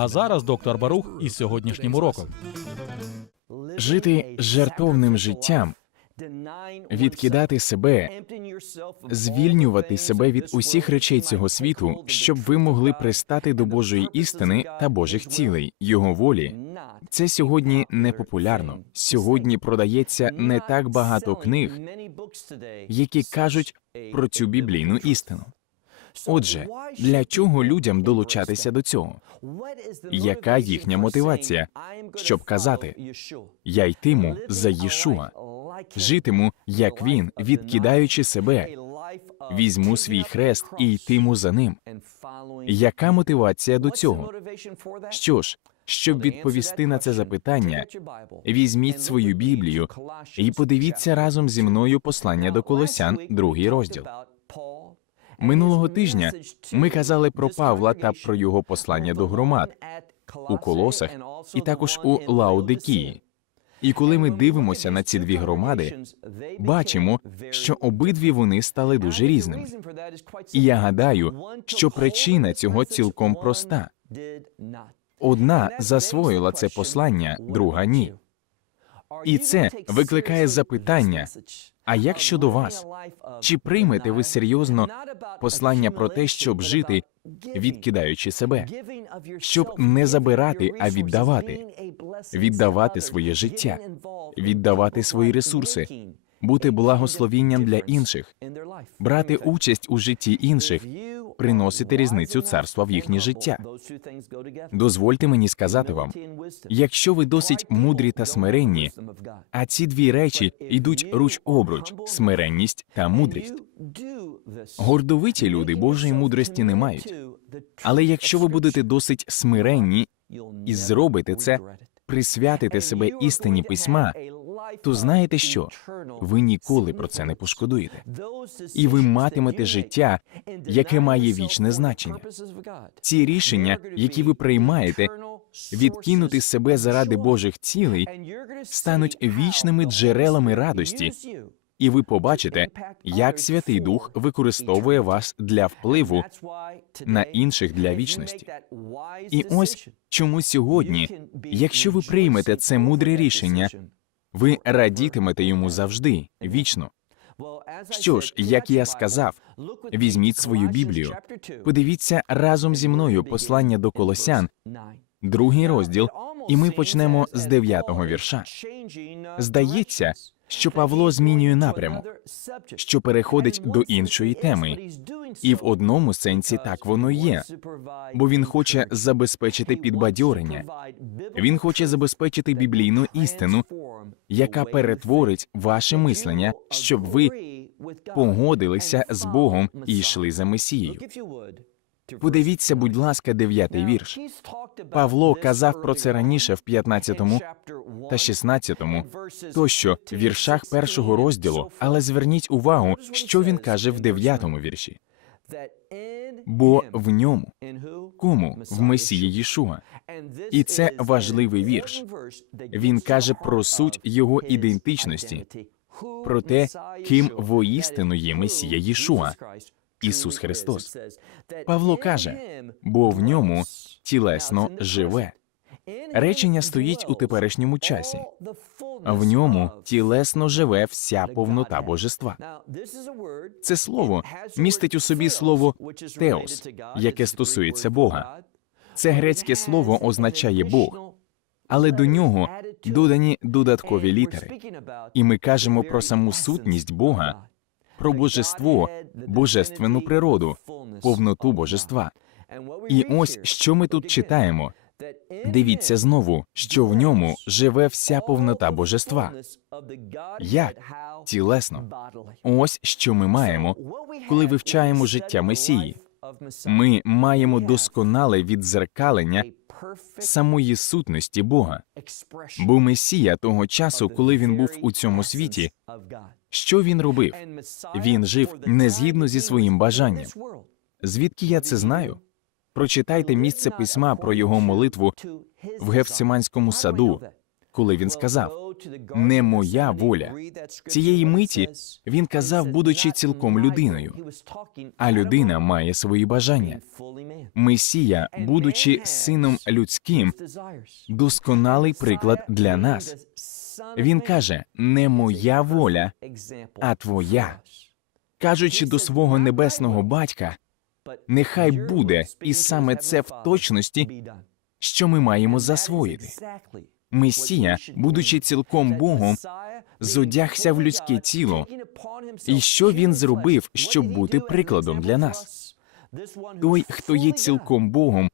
А зараз доктор Барух із сьогоднішнім уроком. Жити жертовним життям, відкидати себе, звільнювати себе від усіх речей цього світу, щоб ви могли пристати до Божої істини та Божих цілей, Його волі. Це сьогодні не популярно. Сьогодні продається не так багато книг, які кажуть про цю біблійну істину. Отже, для чого людям долучатися до цього? Яка їхня мотивація? Щоб казати, Я йтиму за Єшуа, житиму, як він, відкидаючи себе, візьму свій хрест і йтиму за ним. Яка мотивація до цього? Що ж, щоб відповісти на це запитання, візьміть свою Біблію і подивіться разом зі мною послання до Колосян, другий розділ. Минулого тижня ми казали про Павла та про його послання до громад у Колосах і також у Лаодикії. І коли ми дивимося на ці дві громади, бачимо, що обидві вони стали дуже різними. І я гадаю, що причина цього цілком проста: одна засвоїла це послання, друга ні. І це викликає запитання: а як щодо вас? Чи приймете ви серйозно послання про те, щоб жити, відкидаючи себе, щоб не забирати, а віддавати, віддавати своє життя, віддавати свої ресурси, бути благословінням для інших, брати участь у житті інших, приносити різницю царства в їхнє життя? Дозвольте мені сказати вам, якщо ви досить мудрі та смиренні, а ці дві речі йдуть руч обруч смиренність та мудрість. Гордовиті люди Божої мудрості не мають. Але якщо ви будете досить смиренні і зробите це, присвятите себе істині письма, то знаєте що? Ви ніколи про це не пошкодуєте. І ви матимете життя, яке має вічне значення. Ці рішення, які ви приймаєте, відкинути себе заради Божих цілей, стануть вічними джерелами радості, і ви побачите, як Святий Дух використовує вас для впливу на інших для вічності. І ось чому сьогодні, якщо ви приймете це мудре рішення, ви радітимете йому завжди, вічно. Що ж, як я сказав, візьміть свою Біблію, подивіться разом зі мною послання до Колосян, другий розділ, і ми почнемо з дев'ятого вірша. Здається, що Павло змінює напрямок, що переходить до іншої теми, і в одному сенсі так воно є, бо він хоче забезпечити підбадьорення, він хоче забезпечити біблійну істину, яка перетворить ваше мислення, щоб ви погодилися з Богом і йшли за Месією. Подивіться, будь ласка, дев'ятий вірш. Павло казав про це раніше в 15 та 16, тощо в віршах першого розділу, але зверніть увагу, що він каже в дев'ятому вірші. Бо в ньому кому в Месії Єшуа. І це важливий вірш. Він каже про суть його ідентичності, про те, ким воістину є Месія Єшуа, Ісус Христос. Павло каже, бо в ньому тілесно живе. Речення стоїть у теперішньому часі. В ньому тілесно живе вся повнота божества. Це слово містить у собі слово теос, яке стосується Бога. Це грецьке слово означає Бог, але до нього додані додаткові літери. І ми кажемо про саму сутність Бога, про божество, божественну природу, повноту божества. І ось що ми тут читаємо. Дивіться знову, що в ньому живе вся повнота божества. Як? Тілесно. Ось що ми маємо, коли вивчаємо життя Месії. Ми маємо досконале віддзеркалення самої сутності Бога. Бо Месія того часу, коли він був у цьому світі, що він робив? Він жив не згідно зі своїм бажанням. Звідки я це знаю? Прочитайте місце письма про його молитву в Гефсиманському саду, коли він сказав: «Не моя воля». Цієї миті він казав, будучи цілком людиною, а людина має свої бажання. Месія, будучи сином людським, досконалий приклад для нас. Він каже: не моя воля, а твоя. Кажучи до свого небесного батька, нехай буде, і саме це в точності, що ми маємо засвоїти. Месія, будучи цілком Богом, зодягся в людське тіло. І що він зробив, щоб бути прикладом для нас? Той, хто є цілком Богом,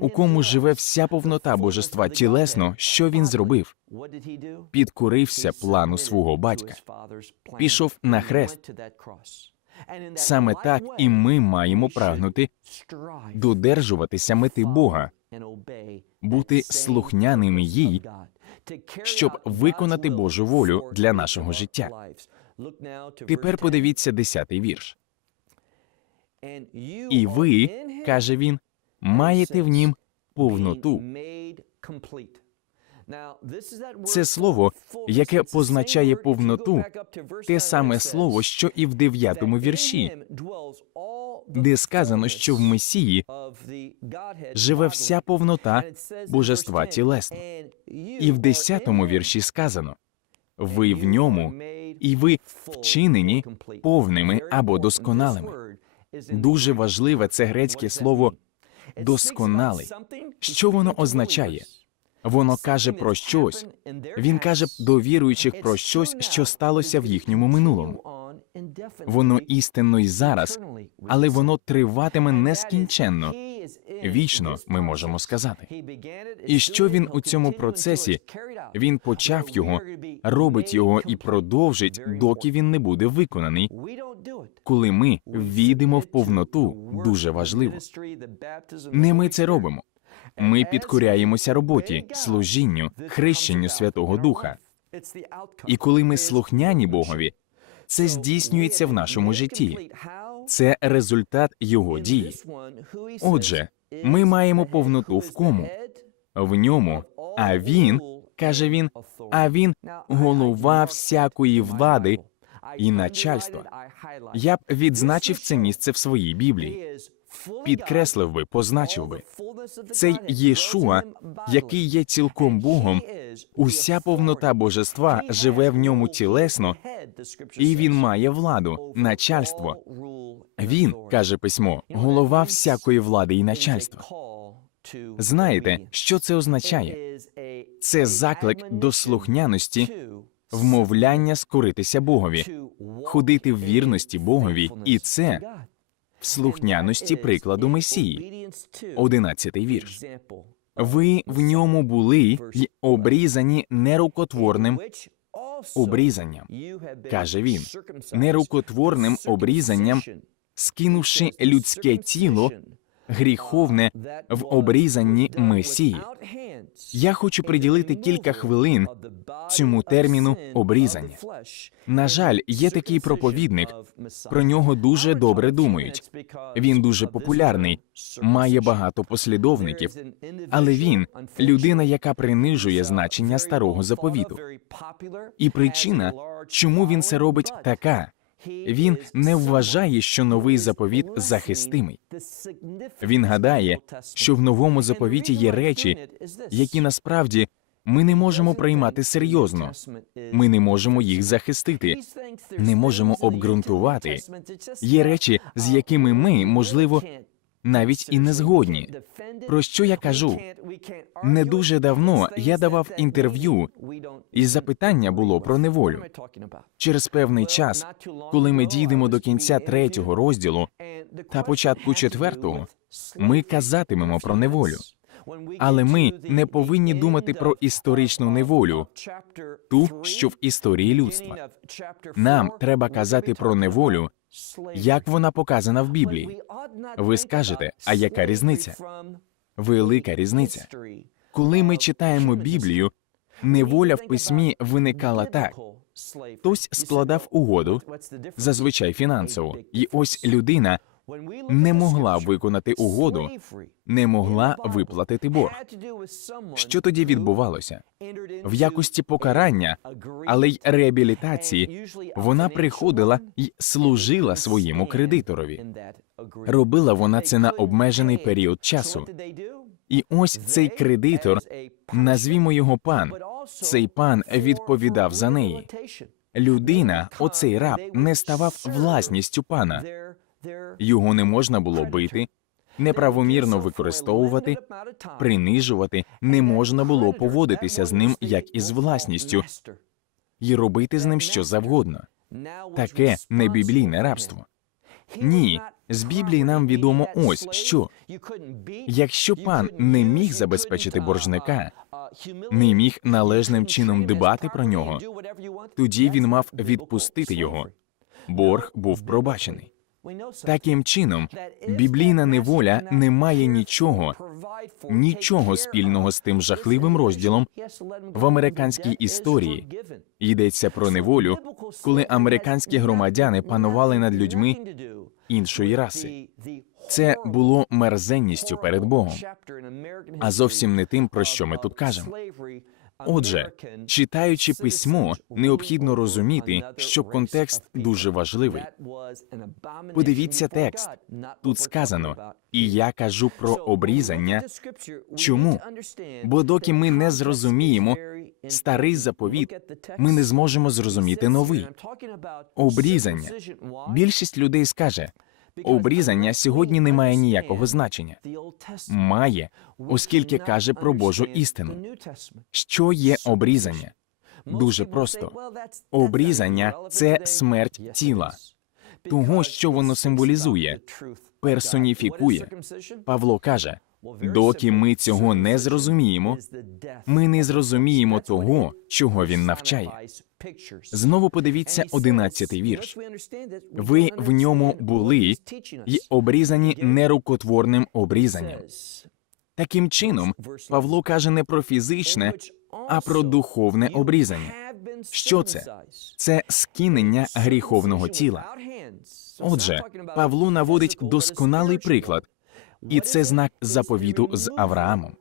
у кому живе вся повнота божества тілесно, що він зробив? Підкорився плану свого батька, пішов на хрест. Саме так і ми маємо прагнути додержуватися мети Бога, бути слухняними їй, щоб виконати Божу волю для нашого життя. Тепер подивіться десятий вірш. І ви, каже він, маєте в нім повноту. Це слово, яке позначає повноту, те саме слово, що і в дев'ятому вірші, де сказано, що в Месії живе вся повнота божества тілесно. І в десятому вірші сказано: ви в ньому, і ви вчинені повними або досконалими. Дуже важливе це грецьке слово досконалий. Що воно означає? Воно каже про щось. Він каже до віруючих про щось, що сталося в їхньому минулому. Воно істинно й зараз, але воно триватиме нескінченно. Вічно, ми можемо сказати. І що він у цьому процесі? Він почав його, робить його і продовжить, доки він не буде виконаний. Коли ми війдемо в повноту, дуже важливо. Не ми це робимо. Ми підкоряємося роботі, служінню, хрещенню Святого Духа. І коли ми слухняні Богові, це здійснюється в нашому житті. Це результат його дії. Отже, ми маємо повноту в кому? В ньому. А він, каже він, а він голова всякої влади і начальства. Я б відзначив це місце в своїй Біблії. Підкреслив би, позначив би. Цей Єшуа, який є цілком Богом, уся повнота божества живе в ньому тілесно, і він має владу, начальство. Він, каже письмо, голова всякої влади і начальства. Знаєте, що це означає? Це заклик до слухняності, вмовляння скоритися Богові, ходити в вірності Богові, і це слухняності прикладу Месії. Одинадцятий вірш. Ви в ньому були й обрізані нерукотворним обрізанням, каже він, нерукотворним обрізанням, скинувши людське тіло, гріховне в обрізанні Месії. Я хочу приділити кілька хвилин цьому терміну обрізання. На жаль, є такий проповідник. Про нього дуже добре думають. Він дуже популярний, має багато послідовників, але він людина, яка принижує значення старого заповіту. І причина, чому він це робить, така. Він не вважає, що новий заповіт захистимий. Він гадає, що в новому заповіті є речі, які насправді ми не можемо приймати серйозно. Ми не можемо їх захистити, не можемо обґрунтувати. Є речі, з якими ми, можливо, навіть і не згодні. Про що я кажу? Не дуже давно я давав інтерв'ю, і запитання було про неволю. Через певний час, коли ми дійдемо до кінця третього розділу та початку четвертого, ми казатимемо про неволю. Але ми не повинні думати про історичну неволю, ту, що в історії людства. Нам треба казати про неволю, Як вона показана в Біблії? Ви скажете, а яка різниця? Велика різниця. Коли ми читаємо Біблію, неволя в письмі виникала так. Хтось складав угоду, зазвичай фінансову, і ось людина не могла виконати угоду, не могла виплатити борг. Що тоді відбувалося? В якості покарання, але й реабілітації вона приходила і служила своєму кредиторові. Робила вона це на обмежений період часу. І ось цей кредитор, назвімо його пан, цей пан відповідав за неї. Людина, оцей раб, не ставав власністю пана. Його не можна було бити, неправомірно використовувати, принижувати, не можна було поводитися з ним як із власністю і робити з ним що завгодно. Таке не біблійне рабство. Ні, з Біблії нам відомо ось що. Якщо пан не міг забезпечити боржника, не міг належним чином дбати про нього, тоді він мав відпустити його. Борг був пробачений. Таким чином, біблійна неволя не має нічого, нічого спільного з тим жахливим розділом в американській історії. Йдеться про неволю, коли американські громадяни панували над людьми іншої раси. Це було мерзенністю перед Богом, а зовсім не тим, про що ми тут кажемо. Отже, читаючи письмо, необхідно розуміти, що контекст дуже важливий. Подивіться текст. Тут сказано, і я кажу про обрізання. Чому? Бо доки ми не зрозуміємо старий заповіт, ми не зможемо зрозуміти новий. Обрізання. Більшість людей скаже, обрізання сьогодні не має ніякого значення. Має, оскільки каже про Божу істину. Що є обрізання? Дуже просто. Обрізання це смерть тіла, того, що воно символізує, персоніфікує. Павло каже: доки ми цього не зрозуміємо, ми не зрозуміємо того, чого він навчає. Знову подивіться одинадцятий вірш. Ви в ньому були й обрізані нерукотворним обрізанням. Таким чином, Павло каже не про фізичне, а про духовне обрізання. Що це? Це скинення гріховного тіла. Отже, Павло наводить досконалий приклад, і це знак заповіту з Авраамом.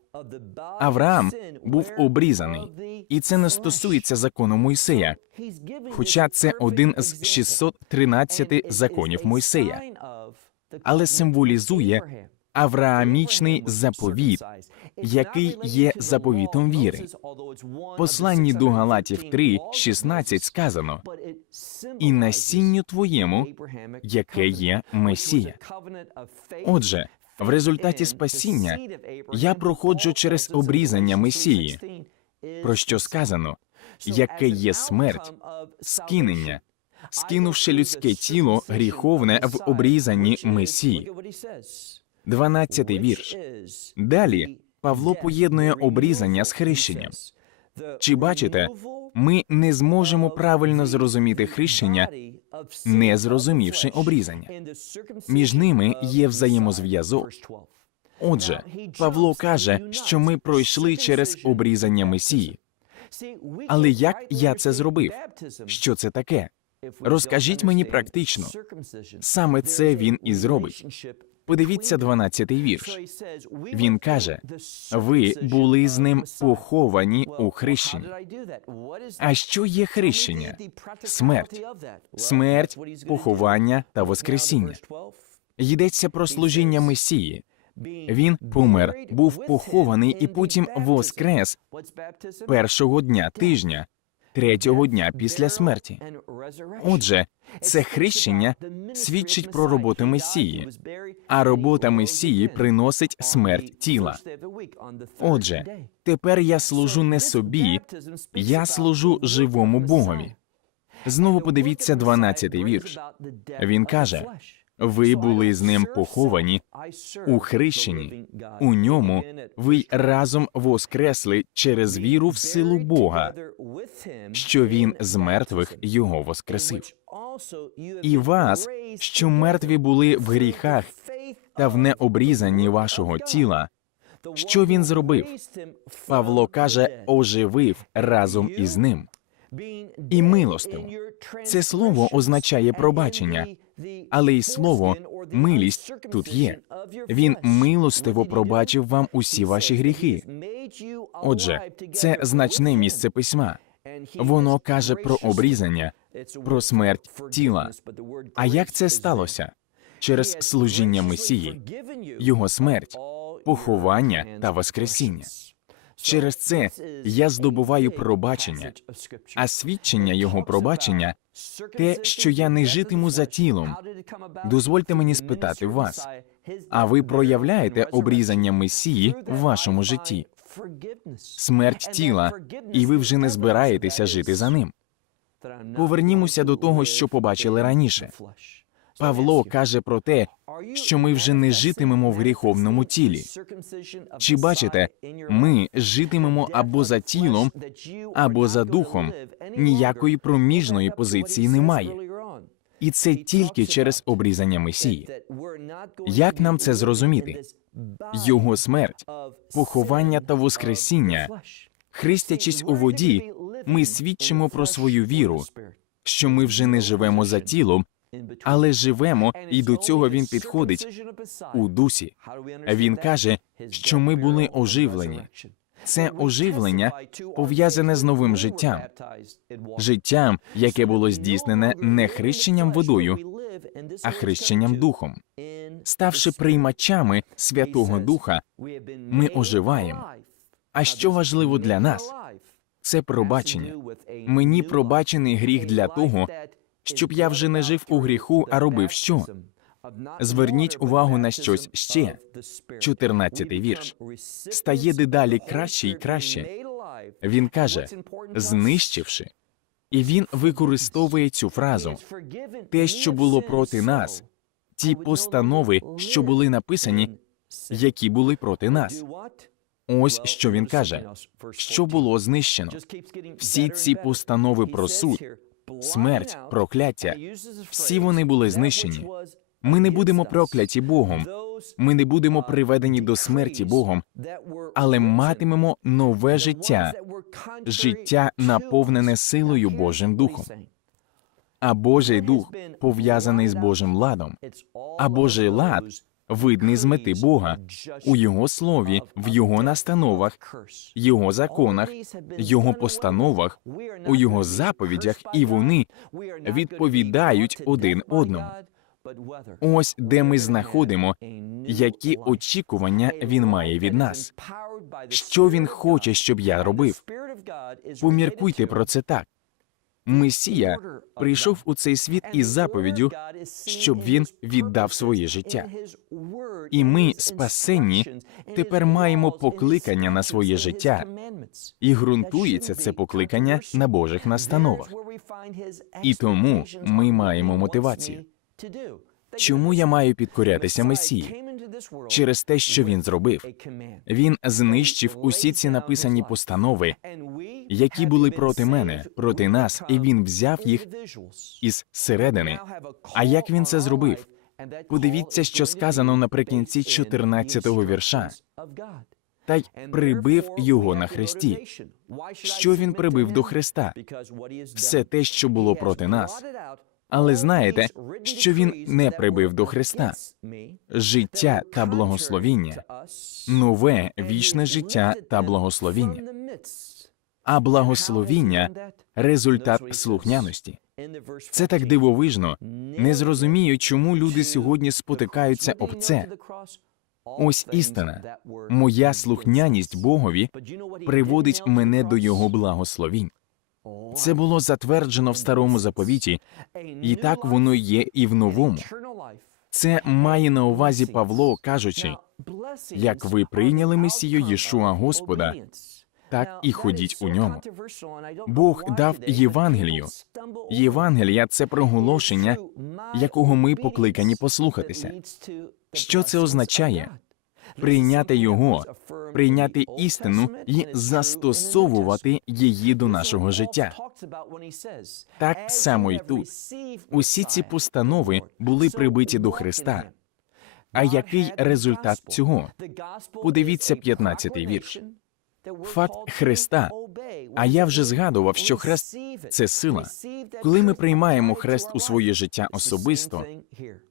Авраам був обрізаний, і це не стосується закону Мойсея, хоча це один з 613 законів Мойсея, але символізує авраамічний заповіт, який є заповітом віри. Посланні до Галатів 3, 16 сказано і насінню твоєму, яке є Месія. Отже, в результаті спасіння я проходжу через обрізання Месії, про що сказано, яке є смерть, скинення, скинувши людське тіло гріховне в обрізанні Месії. Дванадцятий вірш. Далі Павло поєднує обрізання з хрещенням. Чи бачите, ми не зможемо правильно зрозуміти хрещення, не зрозумівши обрізання. Між ними є взаємозв'язок. Отже, Павло каже, що ми пройшли через обрізання Месії. Але як я це зробив? Що це таке? Розкажіть мені практично. Саме це він і зробить. Подивіться 12-й вірш. Він каже: ви були з ним поховані у хрещенні. А що є хрещення? Смерть. Смерть, поховання та воскресіння. Йдеться про служіння Месії. Він помер, був похований і потім воскрес першого дня тижня, третього дня після смерті. Отже, це хрещення свідчить про роботу Месії, а робота Месії приносить смерть тіла. Отже, тепер я служу не собі, я служу живому Богові. Знову подивіться 12-й вірш. Він каже: ви були з ним поховані у хрещенні. У ньому ви разом воскресли через віру в силу Бога, що він з мертвих його воскресив. і вас, що мертві були в гріхах та в необрізанні вашого тіла. Що він зробив? Павло каже, оживив разом із ним. І милостив. Це слово означає пробачення, але й слово милість тут є. Він милостиво пробачив вам усі ваші гріхи. Отже, це значне місце письма. Воно каже про обрізання, про смерть тіла. А як це сталося? Через служіння Месії, його смерть, поховання та воскресіння. Через це я здобуваю пробачення, а свідчення його пробачення те, що я не житиму за тілом. Дозвольте мені спитати вас, а ви проявляєте обрізання Месії в вашому житті, смерть тіла, і ви вже не збираєтеся жити за ним. Повернімося до того, що побачили раніше. Павло каже про те, що ми вже не житимемо в гріховному тілі. Чи бачите, ми житимемо або за тілом, або за духом. Ніякої проміжної позиції немає. І це тільки через обрізання Месії. Як нам це зрозуміти? Його смерть, поховання та воскресіння, хрестячись у воді, ми свідчимо про свою віру, що ми вже не живемо за тілом, але живемо, і до цього він підходить у дусі. Він каже, що ми були оживлені. Це оживлення пов'язане з новим життям, життям, яке було здійснене не хрещенням водою, а хрещенням духом. Ставши приймачами Святого Духа, ми оживаємо. А що важливо для нас? Це пробачення. Мені пробачений гріх для того, щоб я вже не жив у гріху, а робив що? Зверніть увагу на щось ще. 14-й вірш. Стає дедалі краще і краще. Він каже, знищивши. І він використовує цю фразу. Те, що було проти нас, ті постанови, що були написані, які були проти нас. Ось що він каже, що було знищено. Всі ці постанови про суд, смерть, прокляття, всі вони були знищені. Ми не будемо прокляті Богом, ми не будемо приведені до смерті Богом, але матимемо нове життя, життя наповнене силою Божим Духом. А Божий Дух пов'язаний з Божим ладом, а Божий лад видний з мети Бога у Його слові, в Його настановах, Його законах, Його постановах, у Його заповідях, і вони відповідають один одному. Ось де ми знаходимо, які очікування він має від нас. Що він хоче, щоб я робив? Поміркуйте про це так. Месія прийшов у цей світ із заповіддю, щоб він віддав своє життя. І ми, спасенні, тепер маємо покликання на своє життя, і ґрунтується це покликання на Божих настановах. І тому ми маємо мотивацію. Чому я маю підкорятися Месії? Через те, що він зробив. Він знищив усі ці написані постанови, які були проти мене, проти нас, і він взяв їх із середини. А як він це зробив? Подивіться, що сказано наприкінці 14-го вірша. Та й прибив його на хресті. Що він прибив до Христа? Все те, що було проти нас. Але знаєте, що він не прибив до Христа життя та благословіння, нове вічне життя та благословіння. А благословіння результат слухняності. Це так дивовижно. Не зрозумію, чому люди сьогодні спотикаються об це. Ось істина. Моя слухняність Богові приводить мене до його благословінь. Це було затверджено в старому заповіті, і так воно є і в новому. Це має на увазі Павло, кажучи, як ви прийняли Месію Єшуа Господа, так і ходіть у ньому. Бог дав Євангелію. Євангелія це проголошення, якого ми покликані послухатися. Що це означає? Прийняти його, прийняти істину і застосовувати її до нашого життя. Так само й тут. Усі ці постанови були прибиті до Христа. А який результат цього? Подивіться 15-й вірш. Факт Христа. А я вже згадував, що хрест це сила. Коли ми приймаємо хрест у своє життя особисто,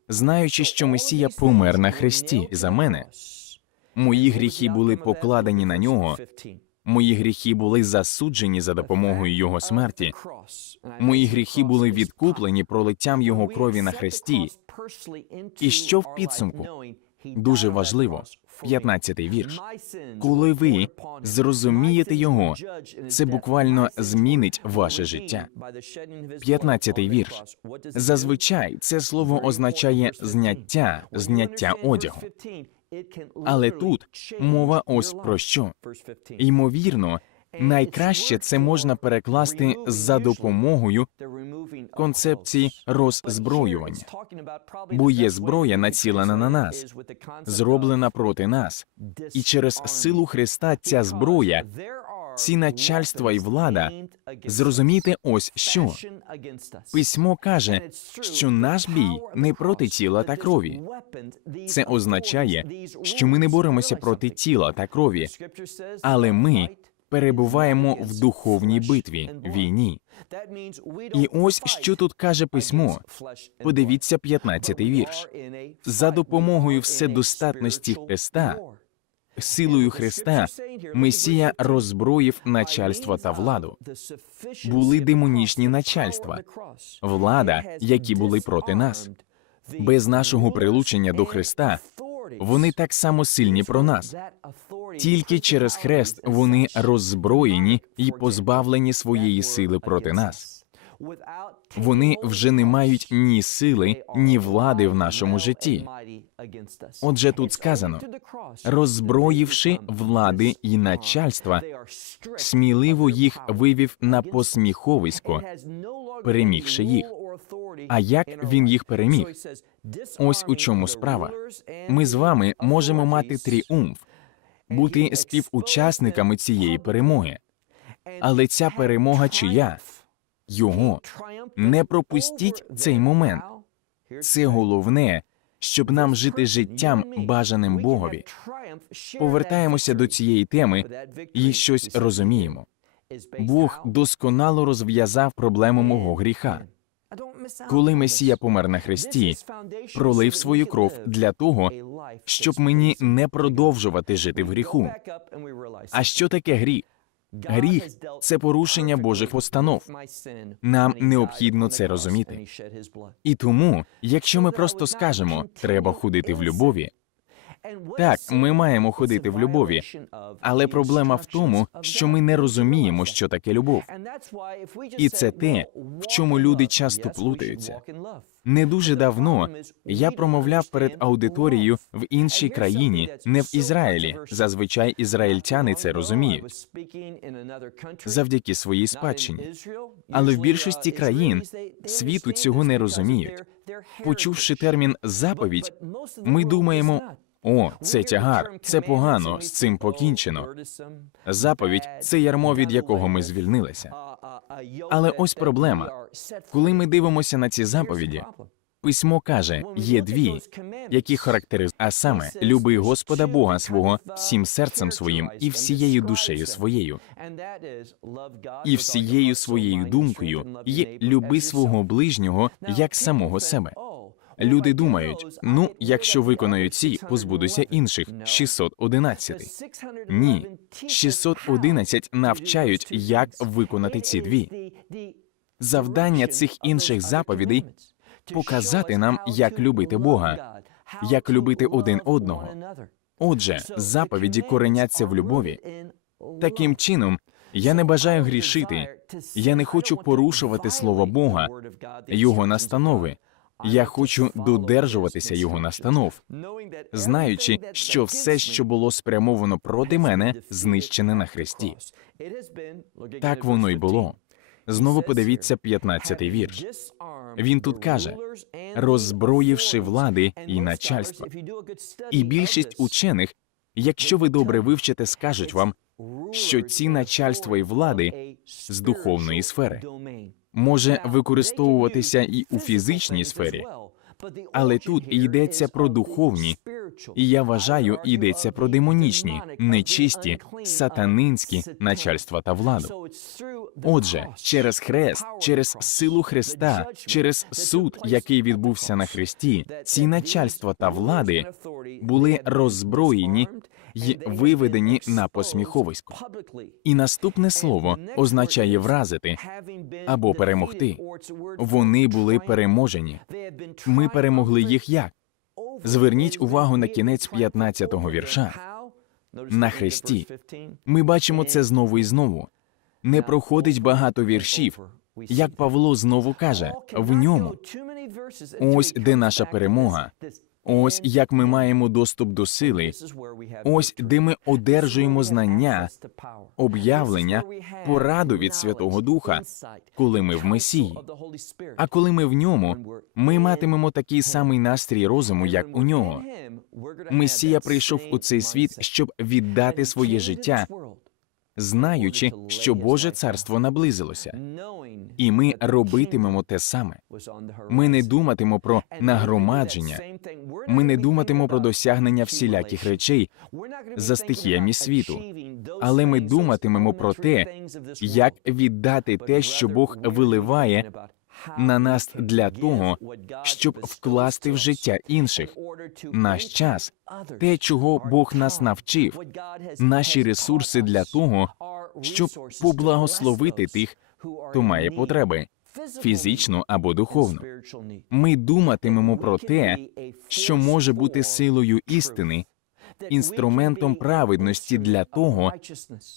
знаючи, що Месія помер на хресті за мене, мої гріхи були покладені на нього, мої гріхи були засуджені за допомогою його смерті. Мої гріхи були відкуплені пролиттям його крові на хресті. І що в підсумку? Дуже важливо. 15-й вірш. Коли ви зрозумієте його, це буквально змінить ваше життя. 15-й вірш. Зазвичай це слово означає зняття, зняття одягу. Але тут мова ось про що. Ймовірно, найкраще це можна перекласти за допомогою концепції роззброювання. Бо є зброя націлена на нас, зроблена проти нас, і через силу Христа ця зброя, ці начальства і влада, зрозумійте ось що. Письмо каже, що наш бій не проти тіла та крові. Це означає, що ми не боремося проти тіла та крові, але ми перебуваємо в духовній битві, війні. І ось що тут каже письмо. Подивіться 15-й вірш. За допомогою вседостатності Христа, силою Христа, Месія роззброїв начальство та владу. Були демонічні начальства, влада, які були проти нас. Без нашого прилучення до Христа вони так само сильні про нас. Тільки через хрест вони роззброєні і позбавлені своєї сили проти нас. Вони вже не мають ні сили, ні влади в нашому житті. Отже, тут сказано, роззброївши влади і начальства, сміливо їх вивів на посміховисько, перемігши їх. А як він їх переміг? Ось у чому справа. Ми з вами можемо мати тріумф, бути співучасниками цієї перемоги. Але ця перемога чия? Його. Не пропустіть цей момент. Це головне, щоб нам жити життям бажаним Богові. Повертаємося до цієї теми і щось розуміємо. Бог досконало розв'язав проблему мого гріха. Коли Месія помер на хресті, пролив свою кров для того, щоб мені не продовжувати жити в гріху. А що таке гріх? Гріх це порушення Божих постанов. Нам необхідно це розуміти. І тому, якщо ми просто скажемо, треба ходити в любові. Так, ми маємо ходити в любові, але проблема в тому, що ми не розуміємо, що таке любов. І це те, в чому люди часто плутаються. Не дуже давно я промовляв перед аудиторією в іншій країні, не в Ізраїлі. Зазвичай ізраїльтяни це розуміють завдяки своїй спадщині. Але в більшості країн світу цього не розуміють. Почувши термін заповідь, ми думаємо. О, це тягар, це погано, з цим покінчено. Заповідь це ярмо, від якого ми звільнилися. Але ось проблема. Коли ми дивимося на ці заповіді, письмо каже: є дві, які характеризують, а саме люби Господа Бога свого всім серцем своїм і всією душею своєю, і всією своєю думкою, і люби свого ближнього як самого себе. Люди думають, ну, якщо виконаю ці, позбудуся інших 611. Ні, 611 навчають, як виконати ці дві. Завдання цих інших заповідей показати нам, як любити Бога, як любити один одного. Отже, заповіді кореняться в любові. Таким чином, я не бажаю грішити, я не хочу порушувати слово Бога, його настанови. Я хочу додержуватися його настанов, знаючи, що все, що було спрямовано проти мене, знищене на хресті. Так воно й було. Знову подивіться 15-й вірш. Він тут каже: роззброївши влади і начальства. І більшість учених Якщо ви добре вивчите, скажуть вам, що ці начальства і влади з духовної сфери може використовуватися і у фізичній сфері, але тут йдеться про духовні, і я вважаю, йдеться про демонічні, нечисті, сатанинські начальства та владу. Отже, через хрест, через силу Христа, через суд, який відбувся на хресті, ці начальства та влади були роззброєні й виведені на посміховисько. І наступне слово означає вразити або перемогти. Вони були переможені. Ми перемогли їх як? Зверніть увагу на кінець 15-го вірша. На хресті. Ми бачимо це знову і знову. Не проходить багато віршів, як Павло знову каже, в ньому. Ось де наша перемога. Ось як ми маємо доступ до сили. Ось де ми одержуємо знання, об'явлення, пораду від Святого Духа, коли ми в Месії. А коли ми в ньому, ми матимемо такий самий настрій розуму, як у нього. Месія прийшов у цей світ, щоб віддати своє життя, знаючи, що Боже царство наблизилося, і ми робитимемо те саме. Ми не думатимо про нагромадження, ми не думатимо про досягнення всіляких речей за стихіями світу, але ми думатимемо про те, як віддати те, що Бог виливає на нас для того, щоб вкласти в життя інших наш час, те, чого Бог нас навчив, наші ресурси для того, щоб поблагословити тих, хто має потреби фізично або духовно. Ми думатимемо про те, що може бути силою істини, інструментом праведності для того,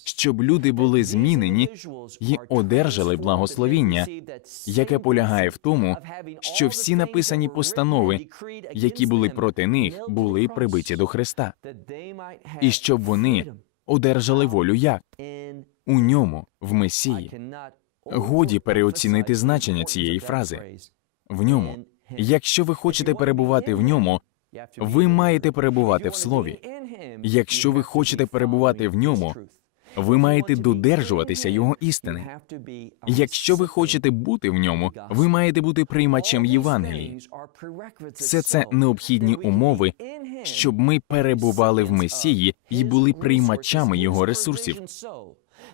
щоб люди були змінені і одержали благословіння, яке полягає в тому, що всі написані постанови, які були проти них, були прибиті до Христа, і щоб вони одержали волю як у ньому, в Месії. Годі переоцінити значення цієї фрази в ньому. Якщо ви хочете перебувати в ньому, ви маєте перебувати в слові. Якщо ви хочете перебувати в ньому, ви маєте додержуватися його істини. Якщо ви хочете бути в ньому, ви маєте бути приймачем Євангелії. Все це необхідні умови, щоб ми перебували в Месії і були приймачами його ресурсів,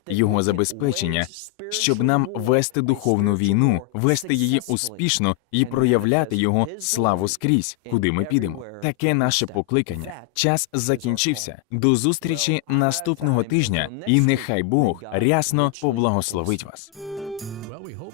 його забезпечення, щоб нам вести духовну війну, вести її успішно і проявляти його славу скрізь, куди ми підемо. Таке наше покликання. Час закінчився. До зустрічі наступного тижня, і нехай Бог рясно поблагословить вас.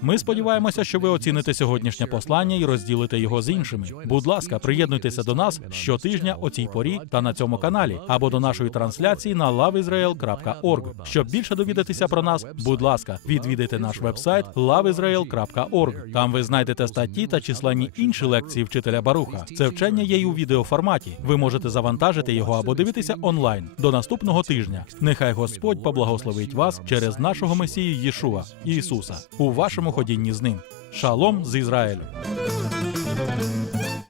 Ми сподіваємося, що ви оціните сьогоднішнє послання і розділите його з іншими. Будь ласка, приєднуйтеся до нас щотижня о цій порі та на цьому каналі, або до нашої трансляції на loveisrael.org. Щоб більше довідатися про нас, будь ласка, відвідайте наш вебсайт loveisrael.org. Там ви знайдете статті та численні інші лекції вчителя Баруха. Це вчення є й у відеоформаті. Ви можете завантажити його або дивитися онлайн. До наступного тижня. Нехай Господь поблагословить вас через нашого Месію Єшуа Ісуса у вашому ходінні з ним. Шалом з Ізраїлю.